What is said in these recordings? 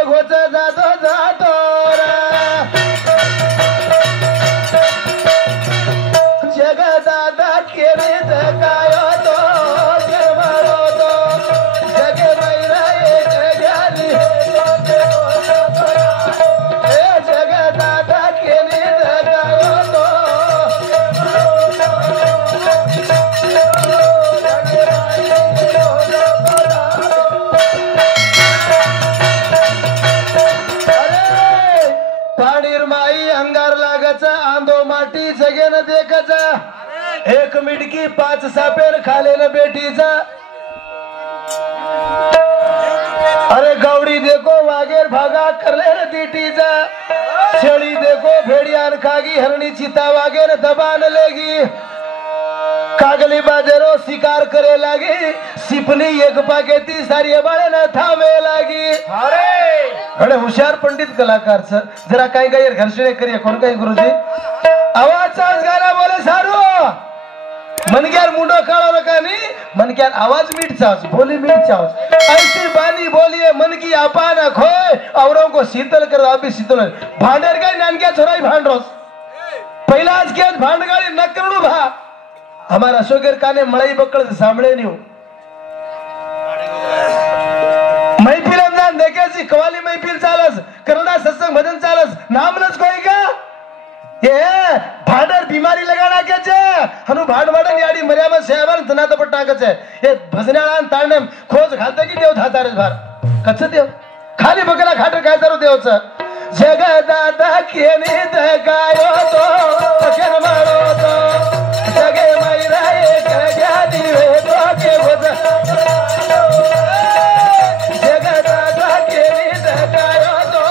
के घोच जातो जातो जगदादा केरीत काय होतो जगमारो तो जग मैरा एक ज्ञानी हे जगदादा केरीत काय होतो पाणीर माई अंगार लागाचा आंदो माटी जगेन देखाचा एक मिडकी 5 सापेर खालेन बेटीचा अरे गौड़ी देखो वागेर भागा करलेन दिटीचा शेळी देखो भेड़ियान खागी हरणी चिता वागेर दबान लेगी कागली बाजरो शिकार करे लागी सिपली एक पाकेती सारी बाळे न थांबे लागी अरे हुशार पंडित कलाकार सर जरा काही काही घर्षणे करिए कोण काही गुरुजी आवाज चांस गाना बोले सारू मनक्यार मुंडो काळो का नी मनक्यार आवाज मीठ चावस बोली मीठ चावस ऐसी बानी बोलिए मन की आपाना खोए औरों को शीतल कर अभी शीतल भांडर का नानक्या छोराई भांडरोस पहिला आज के भांडगाड़ी न करू भा हमारा अशोकर काने मड़ई बकड़ सामने नहीं हो महफिल अंजान देखे सी कवाली महफिल चालस करुणा सत्संग भजन चालस नामलस कोई का ये भाडर बीमारी लगाना के छे हनु भाडवाडन याडी मर्यामा सेवन तना तो पट्टा के छे ये भजनाळान ताळने खोज घालते की देव थाता रे भार कच्छ देव खाली बकला खाटर काय करू देवच जगदादा केने दगायो तो अखेर मारो तो जगे मैरा एक ज्ञानी वे तो के वज जगदादा केने दगायो तो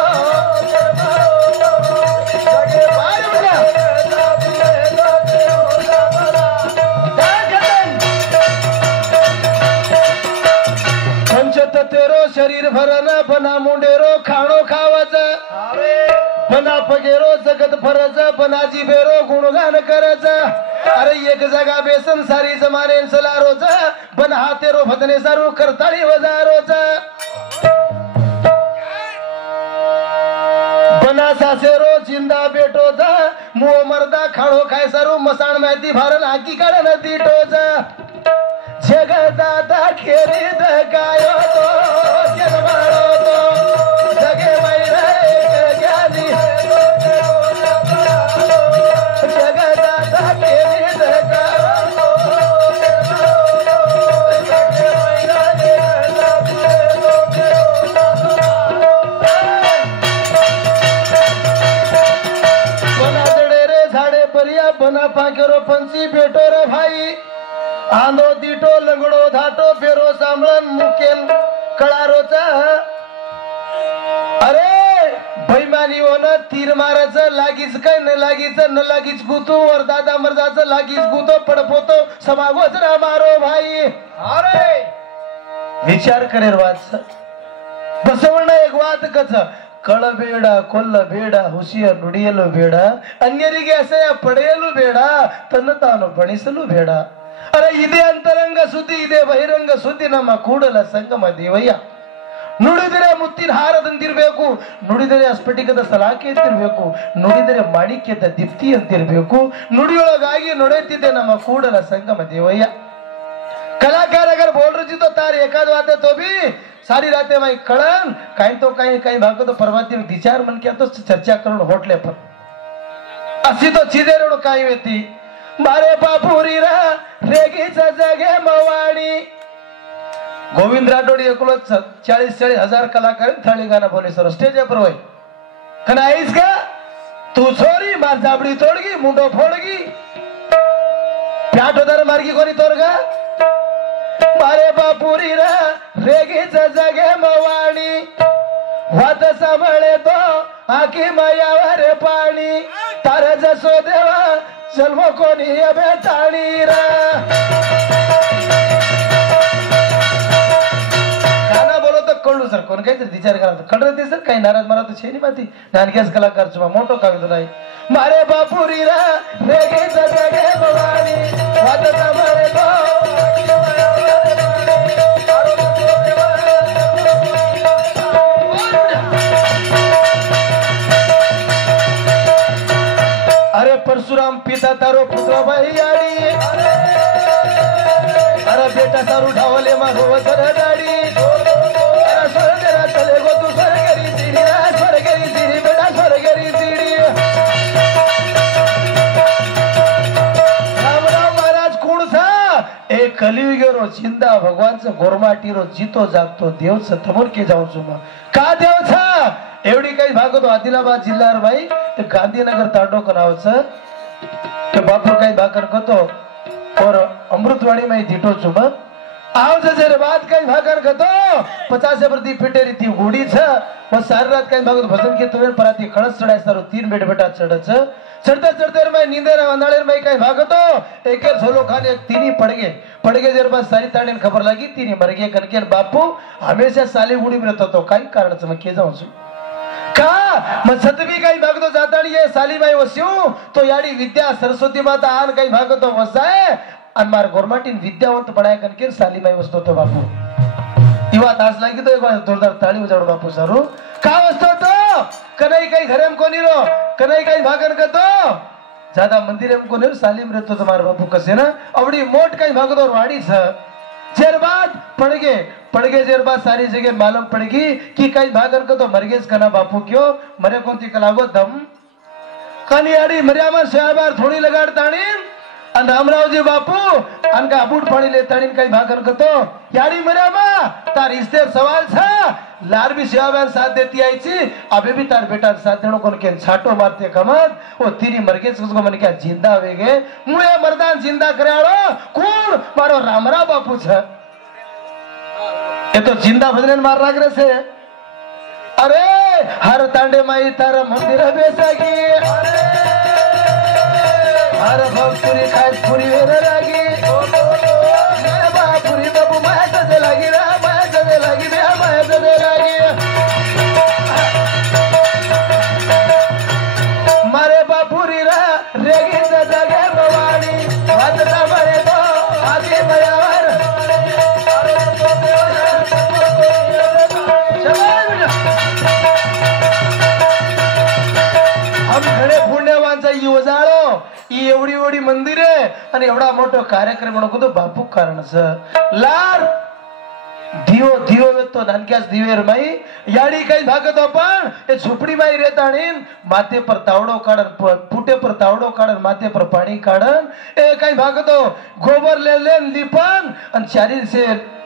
जगे मारो पंचतत्वेरो शरीर भरना बना मुंडेरो खाणो खावाचा बना पगेरो जगत फरचा बना जिबेरो गुणगान करायचा अरे एक जगा बेसन सारी जमाने सलारोचा बन हातेरो भजने सारू करताळी वजारोचा बना सासेरो जिंदा बेटोचा मुओ मर्दा खाणो खाय सारू मसाण माहिती भारन हाकी काढ नदी टोचा जगदादा खेरीत गायो तो जगमारो तो जगे मैरा एक ज्ञानी जगदादा खेरीत गायो बना जडे रे झाडे परिया बना पाकेरो पंची बेटो रे भाई आंधो दिटो लंगडो धाटो फेरो सांभळन मुकेन कळारोचा अरे बैमानी होन तीर मारायचं लागीच काय न लागीच गुतो वर दादा मर्दाचं लागीच गुतो पडपोतो समागोच रा मारो भाई अरे विचार करे वाच बसवण एक वात कच कळ बेडा कोल्ल बेडा हुसियर नुडियलो बेडा अन्यರಿಗೆ ಅಸಹ್ಯ ಪಡೆಯಲು ಬೇಡ ತನ್ನ ತಾನು ಬಣಿಸಲು ಬೇಡ ಅರೆ ಇದೇ ಅಂತರಂಗ ಸುದ್ದಿ ಇದೆ ಬಹಿರಂಗ ಸುದ್ದಿ ನಮ್ಮ ಕೂಡಲ ಸಂಗಮ ದೇವಯ್ಯ ನುಡಿದರೆ ಮುತ್ತಿನ ಹಾರದಂತಿರಬೇಕು ನುಡಿದರೆ ಸ್ಫಟಿಕದ ಸಲಾಕೆ ಅಂತಿರಬೇಕು ನುಡಿದರೆ ಮಾಣಿಕ್ಯದ ದೀಪ್ತಿ ಅಂತಿರಬೇಕು ನುಡಿಯೊಳಗಾಗಿ ನುಡಿಯುತ್ತಿದೆ ನಮ್ಮ ಕೂಡಲ ಸಂಗಮ ದೇವಯ್ಯ कलाकार अगर बोल रही तो तार एकाद बात है तो भी सारी रातें भाई कड़न कहीं भागो तो परवाती विचार मन किया तो चर्चा करो होटले पर असी तो चीजें रोड काही होती मारे बापुरी रा रेगीचा जगे मवाणी गोविंद राठोड एकलो 40 हजार कलाकार थाळी गाणं बोले सर स्टेज पर होय कना आईस का तू छोरी मार जाबडी तोडगी मुंडो फोडगी प्याट दर मार्गी कोणी तोरगा मारे बापुरी रा रेगीचा जगे मवाणी वात सांभाळे तो आखी मायावर पाणी तार जसो देवा जन्म कोणी बेटाणी रा गाना बोलो तो कळू सर कोण काहीतरी विचार करा कळते सर काही नाराज मला तो छेनी माती नानक्यास कलाकार चुमा मोठो काव्य नाही मारे बापुरी रा रेगीचा जगे मवाणी वात सांभाळे तो परशुराम पिता तारो पुत्र भैयाडी अरे बेटा तारू ढावले मागो वसर दाडी अरे स्वर्गरा चले गो तू स्वर्गरी सीडी बेटा स्वर्गरी सीडी राम राम महाराज कोण सा ए कलियुगेरो जिंदा भगवानचं गोरमाटीरो जीतो जागतो देव तमोर के जाऊ चुमा का देव छा एवढी काही भागतो आदिलाबाद जिल्ह्यावर भाई ते गांधीनगर तांडोक नावचं ते बापूर काही भाकर करतो और अमृतवाणी में धीटो चुमा आओ जरे बात काही भाकर करतो 50 प्रति फिटेरी ती घोडी छ व सारी रात काही भागतो भजन के तवेर पराती कळस चढाय सारो 3 बेड बेटा चढच चढते मैं नींदेर अंधाळेर में काही भागतो एकेर झोलो खाने तीनी पड़गे जर बात सारी ताणे खबर लगी तीनी मर गए करके बापू हमेशा साली गुडी में रहतो तो काही कारण मैं के जाऊं का मग सतबी काही भागतो जाताडी ये सालीबाई वस्यू तो याडी विद्या सरस्वती माता आन काही भागतो वसाय आणि मार गोरमाटीन विद्यावंत पडाय करके सालीबाई वसतो तो बापू इवा तास लागी तो एक बार जोरदार ताली बजावो बापू सारू का वसतो तो कनई काही घरेम कोणी रो कनई काही भागन करतो ज्यादा मंदिर एम कोणी सालीम रहतो तुम्हारा बापू कसे ना अवडी मोट काही भागतो वाडी छ जेरबाद पड़गे जेरबाद सारी जगह मालूम पड़ेगी कि कई भागन को तो मरगेस कना बापू क्यों मरे कौन थी कलागो दम कनियाड़ी मरियामा शहबार थोड़ी लगाड़ ताणी अन रामरावजी बापू अनका अबूट पानी ले ताणी कई भागन को तो याड़ी मरियामा तार इससे सवाल था लार भी शहबार साथ देती आई थी अबे भी तार बेटा साथ देनो कोन के छाटो मारते कमत वो तीरी मरगेस उसको मन क्या जिंदा वेगे मुए मर्दान जिंदा कराड़ो कौन मारो रामराव बापू छ ये तो जिंदा भजन मार लाग रहे से अरे हर तांडे माई तार मंदिर बेसागी हर भक्तपुरी खाय पुरी वेर लागी बापुरी बाबू माया सदे लागी रा माया सदे लागी बे माया सदे लागी मारे बापुरी रा रेगी जगे भवानी वादरा मरे तो आदि मयावर घडे पुण्यवानचा युवजाळो ही एवढी एवढी मंदिर आहे आणि एवढा मोठा कार्यक्रम नको तो बापू कारण लार दियो दियो तो नानक्यास दिवेर माई याडी काही भागतो पण ए झोपडी माई रेताणी माथे पर तावडो काढन पुटे पर तावडो काढन माथे पर पाणी काढन ए काही भागतो गोबर लेन लिपन आणि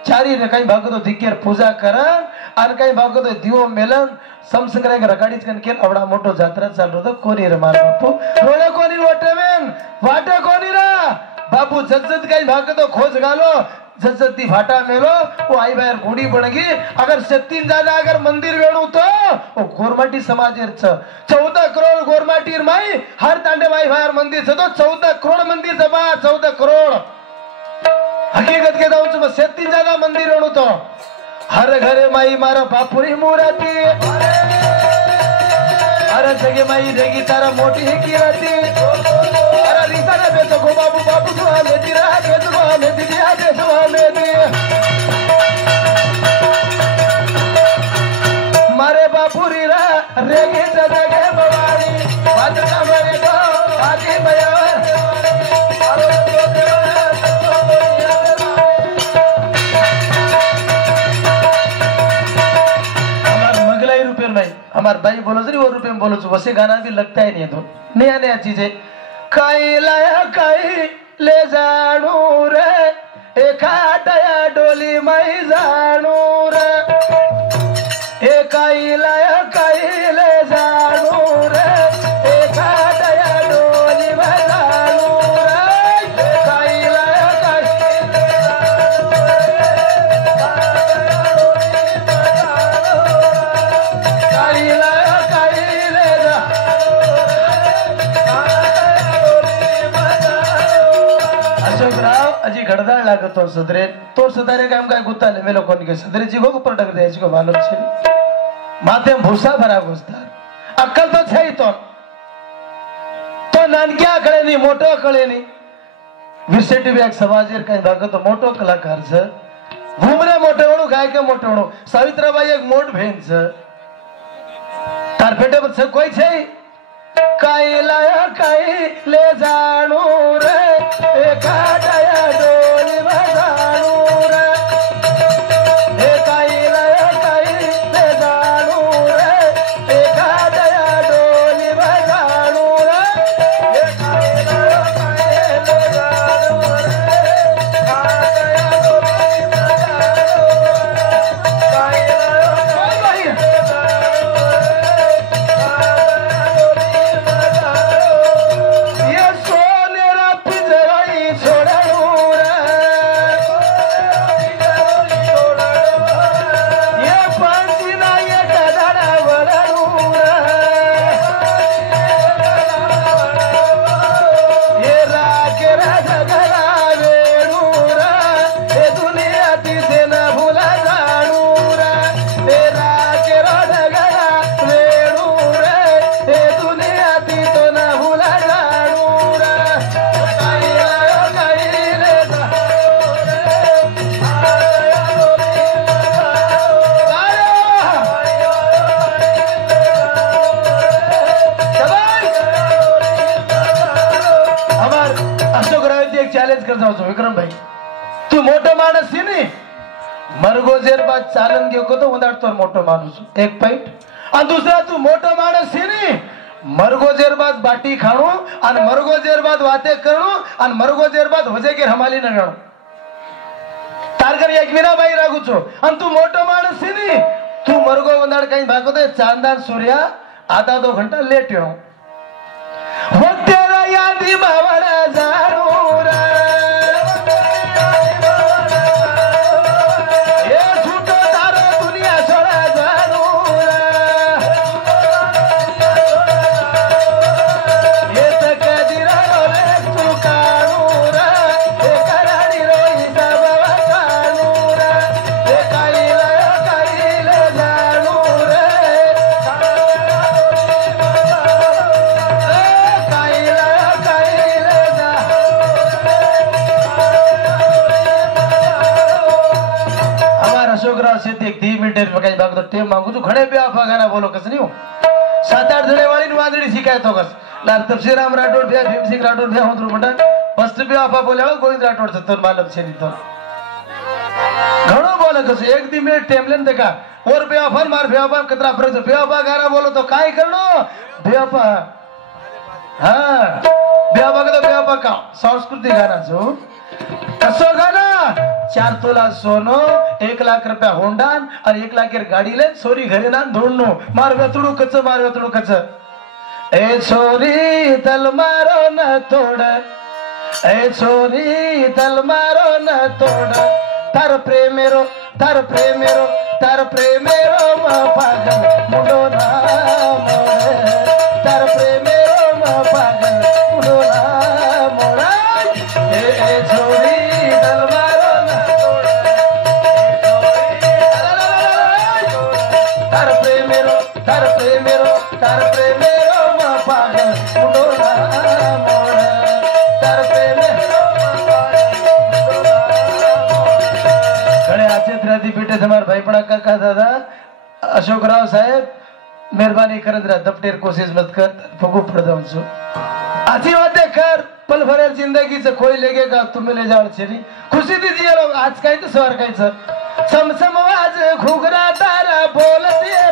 चारी रे काही भागतो धिकेर पूजा करन आणि काही भागतो दिवो मेलन समसंग्रह रगाडीच कनके एवढा मोठो जात्रा चालू होतो कोणी रे मार बापू रोळे कोणी वाटेवेन वाटे कोणी रा बापू जज्जत काही भागतो खोज घालो जज्जती फाटा मेलो वो आई बाहर घोड़ी बणगी अगर 37 जाना अगर मंदिर वेणू तो वो गोरमाटी समाजेर 14 करोड़ गोरमाटीर माई हर तांडे माई बाहर मंदिर तो 14 करोड़ मंदिर सभा 14 करोड़ हकीकत के दाऊ 37 जाना मंदिर वेणू तो हर घरे माई मारा बापुरी मुराती हर जगे माई रेगी तारा मोटी है की राती अरे रीता ने बेचो गो बाबू बाबू सुहा में दिरा बेचो सुहा में दिया बेचो सुहा में दिया मारे बापुरी रा रेगी जगे भवानी वादरा मरे तो आदि मयावर हमारे भाई बोलो जरी वो रुपये में बोलो वैसे गाना भी लगता ही नहीं है तो नया नया चीजें काई लाया काई ले जानू रे एक आटया डोली मई जानू रे एक काई लाया काई ले जानू रे एक आटया डोली मई जानू रे काई लाया काई ले जानू अजी घड़दाड़ लागतो सदरे तो सदारे काम काय गुताले मेलो कोन के सदरे जी को प्रडक दे जी को मालूम छे माथे भूसा भरा घुसतार अक्कल तो छे तो नानक्या कळे नी मोटो कळे नी विसेटी भी एक समाजेर काय भाग तो मोटो कलाकार छ घुमरे मोटेवणो गायक मोटेवणो सावित्राबाई एक मोट भेन छ तार पेटे पर कोई छे काईला काही ले जाणू रे एखाद्या डोली जाणू रे हे काईला काही ले जाणू रे एखाद्या डोली जाणू रे हे काईला काही ले जाणू रे एखाद्या डोली विक्रम भाई तू मोठं माणूस नाही मरगोजेर बाद चालन घेऊ तो उदाटतो मोठं माणूस एक पैट आणि दुसरा तू मोठं माणूस नाही मरगोजेर बाद बाटी खाणू आणि मरगोजेर बाद वाते करू आणि मरगोजेर बाद होजेगेर हमाली न गणू तारकर एक मीराबाई रागूचो आणि तू मोठं माणूस नाही तू मरगो उदाड काही भागवतोय चांदान सूर्या आधा 2 घंटा लेट येऊ तेरा यादी बावरा जाणू टेम मांगू तू खड़े पे आप गाना बोलो कस नहीं हो 7-8 जणे वाली वादड़ी शिकायत होगस लार तपसीराम राठौड़ भैया भीम सिंह राठौड़ भैया होत रुमटा फर्स्ट पे आपा बोले हो गोविंद राठौड़ सत्तर मालम से नहीं तो घणो बोले कस एक दिन में टेमलेन देखा और पे आपन मार भैया आपा कतरा फरक भैया आपा गाना बोलो तो काय करनो भैया आपा हां भैया आपा तो भैया आपा का संस्कृति गाना जो कसो गाना 4 तोला सोनो 1 लाख रुपया होंडान और 1 लाख गाड़ी ले सोरी घरे ना ढूंढनो मार वेतड़ू कच ए छोरी तल मारो न तोड़ ए छोरी तल मारो न तोड़ तार प्रेमेरो म पागल मुंडो ना मोड़े तार प्रेमेरो म पागल मुंडो ना मोड़ा ए छोरी तल मारो न तोड़ तार प्रेमेरो म पागल मुंडो ना मोड़ा तार प्रेमेरो घणे आचेत्रादी पेटे तुम्हार भाईपड़ा काका दादा अशोकराव साहेब मेहरबानी करत रहा दपटेर कोशिश मत कर फगू पड़ जाऊं अच्छी बातें कर पल भर जिंदगी से कोई लेगेगा तुम्हें ले जाओ छेरी खुशी दीजिए लोग आज का तो सवार का समसम आवाज घुघरा तारा बोल दिए